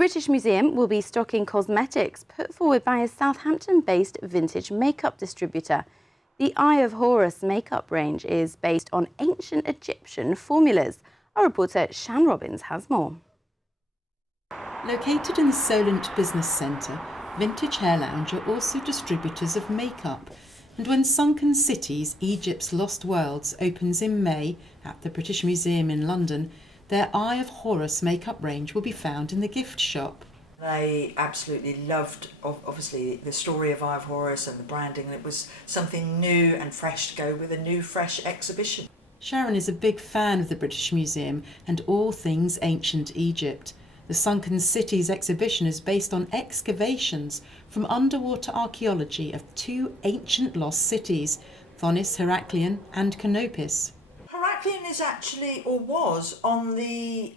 British Museum will be stocking cosmetics put forward by a Southampton-based vintage makeup distributor. The Eye of Horus makeup range is based on ancient Egyptian formulas. Our reporter Shan Robins has more. Located in the Solent business centre, Vintage Hair Lounge are also distributors of makeup. And when Sunken Cities, Egypt's Lost Worlds opens in May at the British Museum in London, their Eye of Horus makeup range will be found in the gift shop. They absolutely loved, obviously, the story of Eye of Horus and the branding, and it was something new and fresh to go with a new, fresh exhibition. Sharon is a big fan of the British Museum and all things ancient Egypt. The Sunken Cities exhibition is based on excavations from underwater archaeology of two ancient lost cities, Thonis Heraklion and Canopus. Heraklion is actually, or was, on the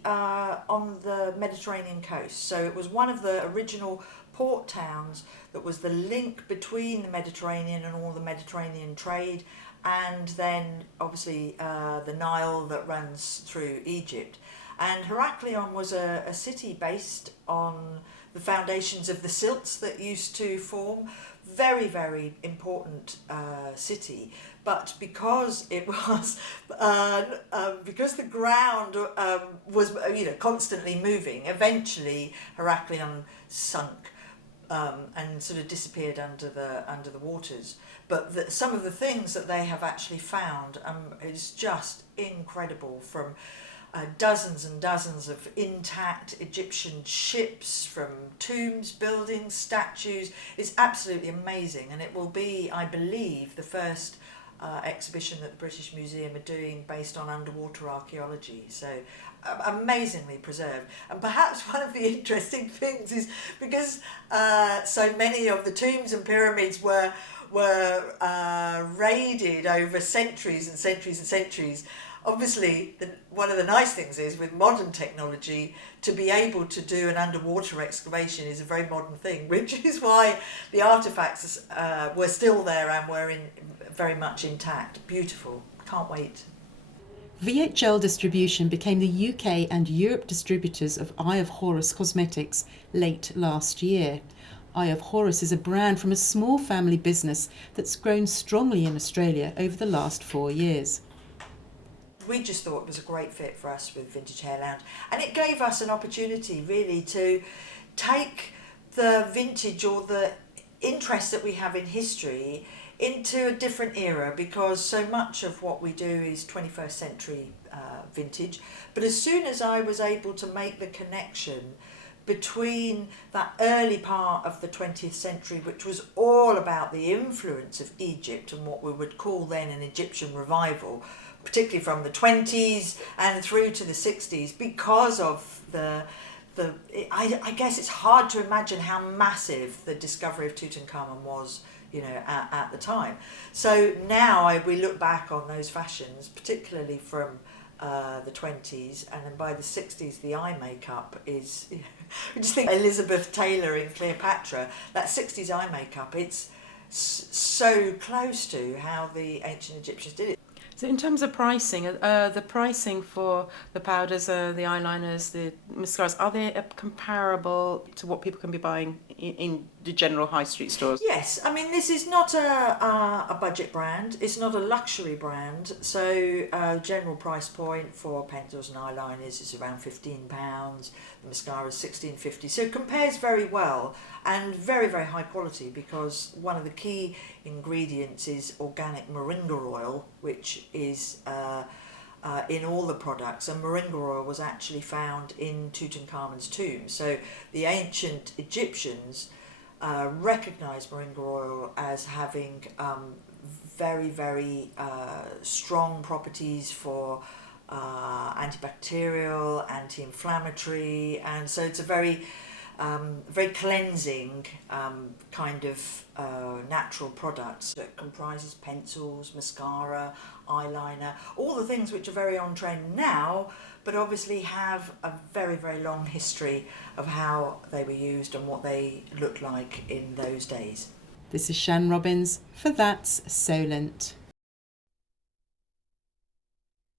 Mediterranean coast. So it was one of the original port towns that was the link between the Mediterranean and all the Mediterranean trade, and then obviously the Nile that runs through Egypt. And Heraklion was a city based on the foundations of the silts that used to form. Very, very important city, but because it was because the ground was constantly moving, eventually Heraklion sunk and sort of disappeared under the waters. But some of the things that they have actually found is just incredible, from dozens and dozens of intact Egyptian ships, from tombs, buildings, statues. It's absolutely amazing, and it will be, I believe, the first exhibition that the British Museum are doing based on underwater archaeology. So amazingly preserved. And perhaps one of the interesting things is because so many of the tombs and pyramids were raided over centuries and centuries and centuries. Obviously, one of the nice things is, with modern technology, to be able to do an underwater excavation is a very modern thing, which is why the artefacts were still there and were very much intact. Beautiful. Can't wait. VHL Distribution became the UK and Europe distributors of Eye of Horus cosmetics late last year. Eye of Horus is a brand from a small family business that's grown strongly in Australia over the last 4 years. We just thought it was a great fit for us with Vintage Hair Lounge, and it gave us an opportunity really to take the vintage, or the interest that we have in history, into a different era, because so much of what we do is 21st century vintage. But as soon as I was able to make the connection between that early part of the 20th century, which was all about the influence of Egypt and what we would call then an Egyptian revival, particularly from the 20s and through to the 60s, because of I guess it's hard to imagine how massive the discovery of Tutankhamun was, at the time. So now we look back on those fashions, particularly from the 20s, and then by the 60s the eye makeup is, we just think Elizabeth Taylor in Cleopatra, that 60s eye makeup, it's so close to how the ancient Egyptians did it. So in terms of pricing, the pricing for the powders, the eyeliners, the mascaras, are they comparable to what people can be buying in the general high street stores? Yes, I mean, this is not a budget brand, it's not a luxury brand, so general price point for pencils and eyeliners is around £15, the mascara is £16.50, so it compares very well and very, very high quality, because one of the key ingredients is organic moringa oil, which is in all the products, and moringa oil was actually found in Tutankhamun's tomb. So the ancient Egyptians recognised moringa oil as having very, very strong properties for antibacterial, anti-inflammatory, and so it's a very cleansing kind of natural products that comprises pencils, mascara, eyeliner, all the things which are very on trend now, but obviously have a very, very long history of how they were used and what they looked like in those days. This is Shan Robins for That's Solent.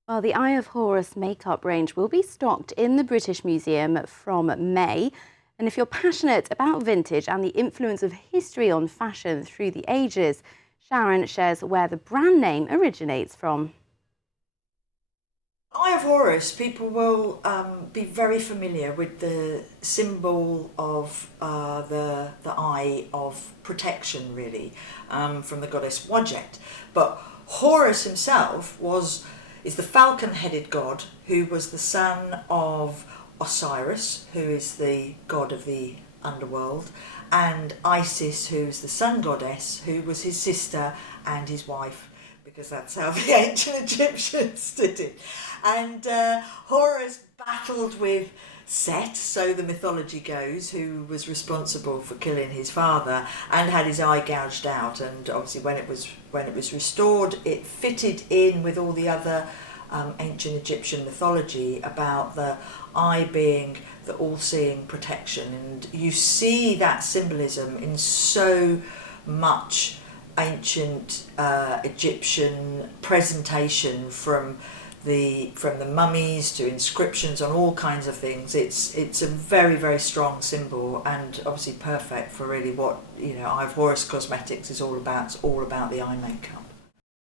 Well, the Eye of Horus makeup range will be stocked in the British Museum from May. And if you're passionate about vintage and the influence of history on fashion through the ages, Sharon shares where the brand name originates from. Eye of Horus, people will be very familiar with the symbol of the eye of protection, really, from the goddess Wadjet. But Horus himself is the falcon-headed god who was the son of Osiris, who is the god of the underworld, and Isis, who's the sun goddess, who was his sister and his wife, because that's how the ancient Egyptians did it. And Horus battled with Set, so the mythology goes, who was responsible for killing his father and had his eye gouged out. And obviously, when it was restored, it fitted in with all the other ancient Egyptian mythology about the eye being the all-seeing protection. And you see that symbolism in so much ancient Egyptian presentation, from the mummies to inscriptions on all kinds of things. It's a very, very strong symbol, and obviously perfect for really what Eye of Horus Cosmetics is all about. It's all about the eye makeup.